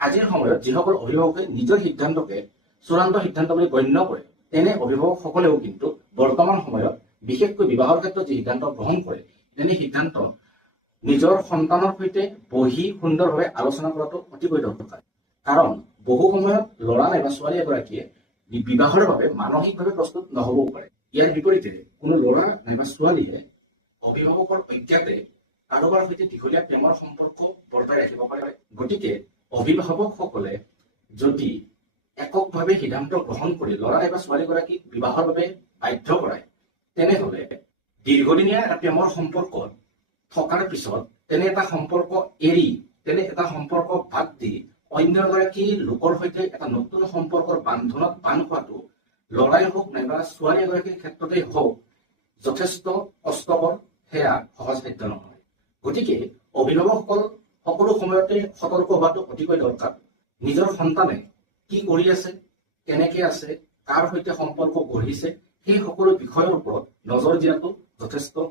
আজিৰ সময়ত যিসকল অভিভাৱকে নিজৰ সিদ্ধান্তকে চূড়ান্ত সিদ্ধান্ত বুলি গণ্য কৰে, তেনে অভিভাৱকসকলেও কিন্তু বৰ্তমান সময়ত বিশেষকৈ বিবাহৰ ক্ষেত্ৰত যি সিদ্ধান্ত গ্ৰহণ কৰে, তেনে সিদ্ধান্ত নিজৰ সন্তানৰ সৈতে বহি সুন্দৰভাৱে আলোচনা কৰাটো অতিকৈ দৰকাৰ। কাৰণ বহু সময়ত ল'ৰা নাইবা ছোৱালী এগৰাকীয়ে বিবাহৰ বাবে মানসিকভাৱে প্ৰস্তুত নহবও পাৰে। ইয়াৰ বিপৰীতে কোনো ল'ৰা নাইবা ছোৱালীয়ে অভিভাৱকৰ অজ্ঞাতে কাৰোবাৰ সৈতে দীঘলীয়া প্ৰেমৰ সম্পৰ্ক বৰ্তাই ৰাখিব পাৰে। গতিকে অভিভাৱকসকলে যদি এককভাৱে সিদ্ধান্ত গ্ৰহণ কৰি ল'ৰা নাইবা ছোৱালীগৰাকীক বিবাহৰ বাবে বাধ্য কৰায়, তেনেহলে দীৰ্ঘদিনীয়া এটা প্ৰেমৰ সম্পৰ্কত থকাৰ পিছত তেনে এটা সম্পৰ্ক এৰি, তেনে এটা সম্পৰ্ক বাদ দি অন্য এগৰাকী লোকৰ সৈতে এটা নতুন সম্পৰ্কৰ বান্ধোনত বান্ধ খোৱাটো ল'ৰাই হওক নাইবা ছোৱালী এগৰাকীৰ ক্ষেত্ৰতে হওক যথেষ্ট কষ্টকৰ, সেয়া সহজসাধ্য নহয়। গতিকে অভিভাৱকসকল সকলো সময়তে সতৰ্ক হোৱাটো অতিকৈ দৰকাৰ। নিজৰ সন্তানে কি কৰি আছে, কেনেকে আছে, কাৰ সৈতে সম্পৰ্ক গঢ়িছে, সেই সকলো বিষয়ৰ ওপৰত নজৰ দিয়াটো যথেষ্ট